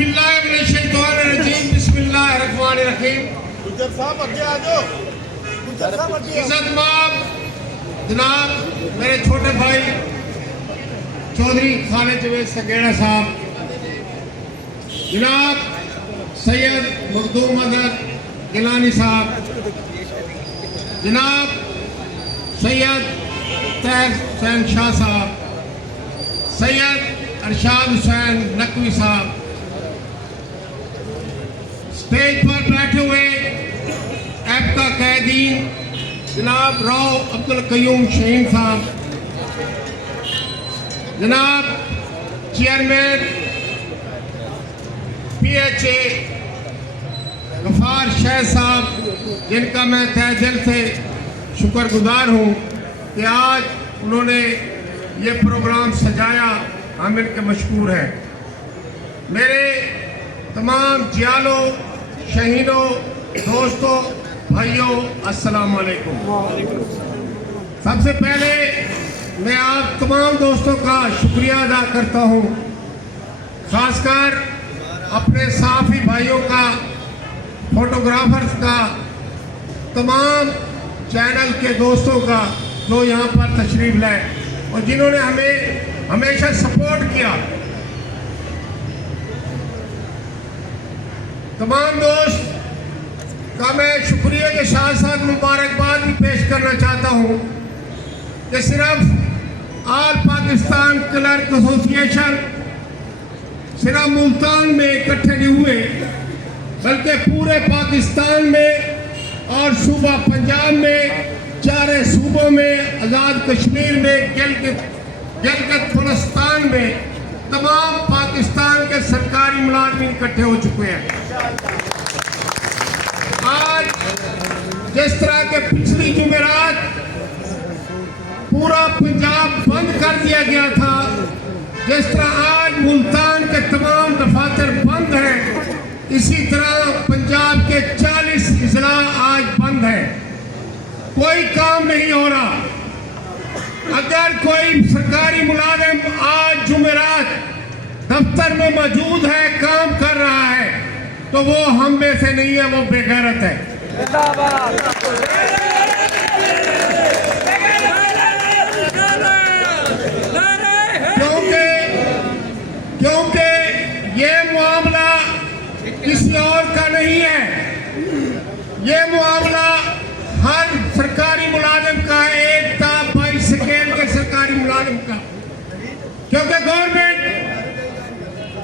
औज़ुबिल्लाहिमिनश्शैतानिर्रजीम बिस्मिल्लाहिर्रहमानिर्रहीम। इज़्ज़त माब जनाब मेरे छोटे भाई चौधरी खालिद जवेद सगेड़ा साहब, जनाब सैयद मखदूम अहमद गिलानी साहब, जनाब सैयद तैर हुसैन शाह साहब, सैयद अरशाद हुसैन नकवी साहब, स्टेज पर बैठे हुए ऐप्का कैदीन जनाब राव अब्दुल कयूम शहीन साहब, जनाब चेयरमैन PHA गफार शैद साहब, जिनका मैं तहे दिल से शुक्रगुजार हूँ कि आज उन्होंने ये प्रोग्राम सजाया, हम इनके मशकूर हैं। मेरे तमाम जियालों, शहीदों, दोस्तों, भाइयों, अस्सलाम वालेकुम। सबसे पहले मैं आप तमाम दोस्तों का शुक्रिया अदा करता हूँ, खासकर अपने साफी भाइयों का, फोटोग्राफर्स का, तमाम चैनल के दोस्तों का जो यहाँ पर तशरीफ लाए और जिन्होंने हमें हमेशा सपोर्ट किया। तमाम दोस्त का मैं शुक्रिया के साथ साथ मुबारकबाद भी पेश करना चाहता हूँ कि सिर्फ ऑल पाकिस्तान क्लर्क एसोसिएशन सिर्फ मुल्तान में इकट्ठे नहीं हुए, बल्कि पूरे पाकिस्तान में और सूबा पंजाब में, चारे सूबों में, आज़ाद कश्मीर में, गिलगित बल्तिस्तान में तमाम पाकिस्तान के सरकारी मुलाजिम इकट्ठे हो चुके हैं। आज जिस तरह के पिछली जुमेरात पूरा पंजाब बंद कर दिया गया था, जिस तरह आज मुल्तान के तमाम दफातर बंद हैं, इसी तरह पंजाब के 40 इजला आज बंद है, कोई काम नहीं हो रहा। अगर कोई सरकारी मुलाजिम आज जुमेरात दफ्तर में मौजूद है, काम कर रहा है, तो वो हम में से नहीं है, वो बेगैरत है। क्योंकि ये मामला किसी और का नहीं है, ये मामला हर सरकारी मुलाजिम का, एक था 22 स्केल के सरकारी मुलाजिम का। क्योंकि गवर्नमेंट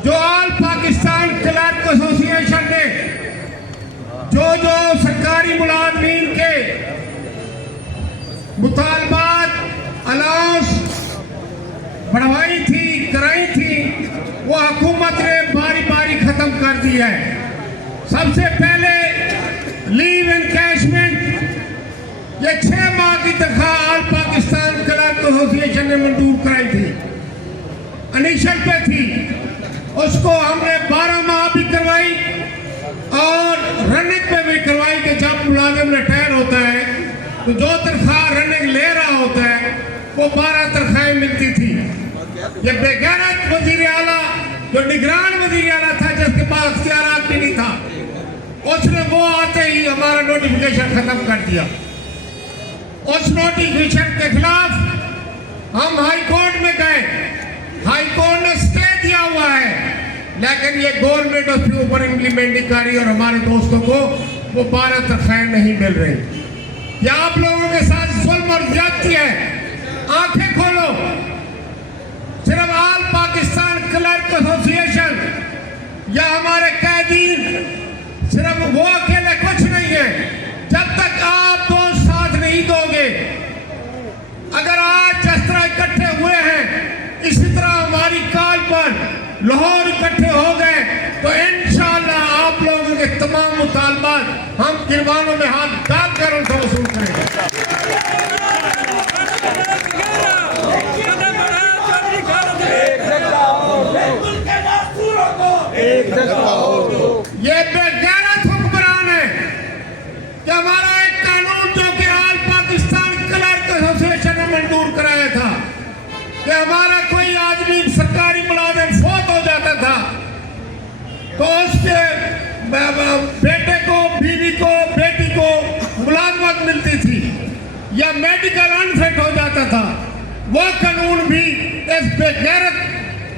जो ऑल पाकिस्तान क्लर्क एसोसिएशन ने जो सरकारी मुलाजिमीन के मुतालबात अलाउंस बढ़वाई थी, कराई थी, वो हुकूमत ने बारी बारी खत्म कर दी है। सबसे पहले लीव एनकैशमेंट, ये 6 माह की तनख्वाह ऑल पाकिस्तान क्लर्क एसोसिएशन ने मंजूर कराई थी, इनिशियल पे थी, उसको हमने 12 माह भी करवाई और रनिंग पे भी करवाई कि जब मुलाजिम रिटायर होता है तो जो तनख्वाह रनिंग ले रहा होता है वो 12 तनख्वाहें मिलती थी। ये बेगैरत वजीर आला जो निगरान वजीर आला था, जिसके पास अख्तियारात भी नहीं था, उसने वो आते ही हमारा नोटिफिकेशन खत्म कर दिया। उस नोटिफिकेशन के खिलाफ हम हाई कोर्ट में गए, हाई कोर्ट ने स्टे दिया हुआ है, लेकिन ये गवर्नमेंट उसके ऊपर इम्प्लीमेंट नहीं कर रही और हमारे दोस्तों को वो 12 तनख्वाहें नहीं मिल रही। ये आप लोगों के साथ जुल्म और ज्यादती है। आंखें खोलो, सिर्फ ऑल पाकिस्तान क्लर्क एसोसिएशन या हमारे कैदीन, सिर्फ वो अकेले कुछ नहीं है। जब तक आप दोस्त साथ नहीं दोगे, अगर आज जिस तरह इकट्ठे हुए हैं, इसी तरह हमारी कॉल पर लाहौर इकट्ठे हो गए, तो इंशाअल्लाह आप लोगों के तमाम मुतालबात हम किरबानों में हाथ डाल कर उनसे वसूल करेंगे। ये बेगैरत हुक्मरान है कि हमारा एक कानून जो कि ऑल पाकिस्तान क्लर्क एसोसिएशन ने मंजूर कराया था कि हमारा कोई आदमी सरकारी मुलाजिम फौत हो जाता था उसके बेटे को, बीवी को, बेटी को मुलाजमत मिलती थी या मेडिकल अनफिट हो जाता था, वो कानून भी इस बेगैरत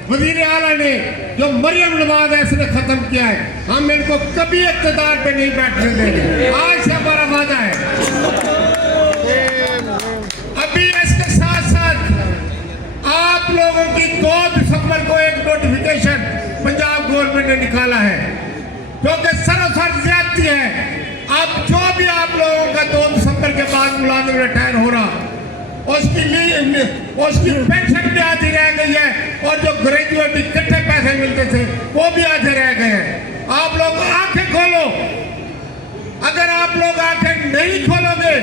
वजीर आला ने जो मरियम नवाज है इसने खत्म किया है। हम इनको कभी इक़्तिदार पे नहीं बैठने देंगे, आज से हमारा वादा है। अभी इसके साथ साथ आप लोगों की 2 दिसंबर को एक नोटिफिकेशन पंजाब गवर्नमेंट ने निकाला है जो कि सरासर ज्यादती है। अब जो भी आप लोगों का 2 दिसंबर के बाद मुलाजिम रिटायर हो रहा उसकी पेंशन भी आधी रह गई है और जो ग्रेजुएट इकट्ठे पैसे मिलते थे वो भी आधे रह गए हैं। आप लोग आंखें खोलो, अगर आप लोग आंखें नहीं खोलोगे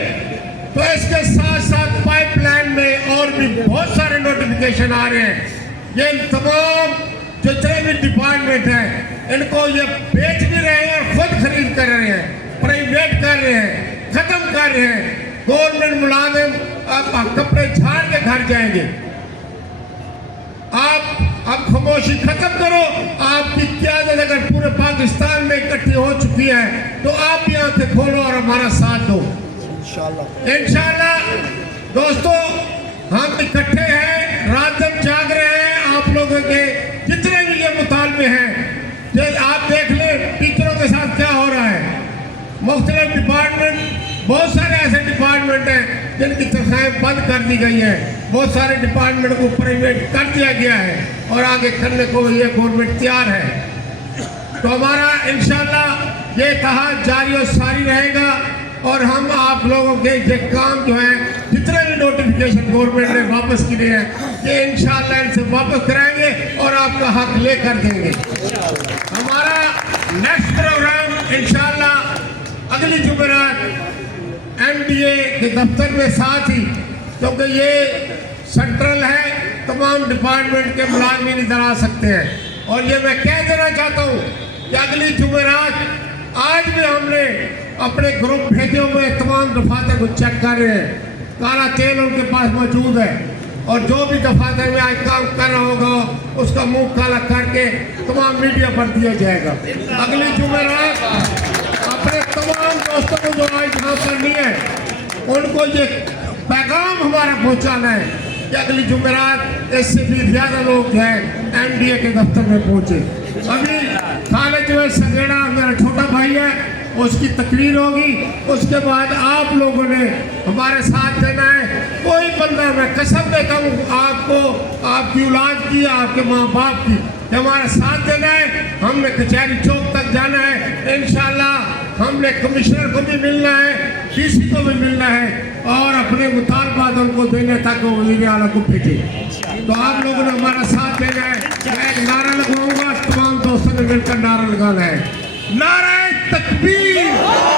तो इसके साथ साथ पाइपलाइन में और भी बहुत सारे नोटिफिकेशन आ रहे हैं। ये तमाम जितने भी डिपार्टमेंट हैं इनको ये बेच भी रहे हैं और खुद खरीद कर रहे हैं, प्राइवेट कर रहे हैं, खत्म कर रहे हैं। गवर्नमेंट मुलाजिम अब कपड़े झाड़ के घर जाएंगे। आप अब खामोशी खत्म करो। आपकी क़यादत अगर पूरे पाकिस्तान में इकट्ठी हो चुकी है तो आप भी आंखें खोलो और हमारा साथ दो इंशाल्लाह। दोस्तों, हम इकट्ठे हैं, रात दिन जाग रहे हैं। आप लोगों के जितने भी ये मुतालबे हैं, आप देख लें टीचरों के साथ क्या हो रहा है। मुख्तलिफ डिपार्टमेंट, बहुत सारे ऐसे डिपार्टमेंट हैं जिनकी तनख्वाहें बंद कर दी गई है, बहुत सारे डिपार्टमेंट को प्राइवेट कर दिया गया है और आगे करने को ये गवर्नमेंट तैयार है। तो हमारा इंशाल्लाह ये इत्तेहाद जारी और सारी रहेगा और हम आप लोगों के ये काम जो है जितने भी नोटिफिकेशन गवर्नमेंट ने वापस किए हैं ये इंशाल्लाह इनसे वापस कराएंगे और आपका हक लेकर देंगे। हमारा नेक्स्ट प्रोग्राम इंशाल्लाह अगली जुमेरात एनडीए के दफ्तर में साथ ही, क्योंकि ये सेंट्रल है, तमाम डिपार्टमेंट के मुलाजिम इधर आ सकते हैं। और ये मैं कह देना चाहता हूँ कि अगली जुमेरात आज भी हमने अपने ग्रुप भेजे हुए तमाम दफातर को चेक कर रहे हैं। काला तेल उनके पास मौजूद है और जो भी दफातर में आज काम कर रहा होगा उसका मुंह काला करके तमाम मीडिया पर दिया जाएगा। अगली जुमेरात अपने तमाम दोस्तों को जो आज यहाँ पर नहीं है उनको ये पैगाम हमारा पहुँचाना है कि अगली जुमेरात इससे भी ज़्यादा लोग जो है एनडीए के दफ्तर में पहुँचे। अभी खालिद जो है सगेड़ा मेरा छोटा भाई है, उसकी तकरीर होगी, उसके बाद आप लोगों ने हमारे साथ देना है। कोई बंदा, मैं कसम देता हूँ आपको, आपकी औलाद की, आपके माँ बाप की, हमारा साथ देना है। हमने कचहरी चौक तक जाना है इंशाल्लाह। हमने कमिश्नर को भी मिलना है, डीसी को भी मिलना है और अपने मुतालबात उनको देने तक वो वज़ीर आला को भेजे। तो आप लोगों ने हमारा साथ देना है। मैं एक नारा लगवाऊंगा, तमाम दोस्तों ने मिलकर नारा लगाना है, नारा तकबीर।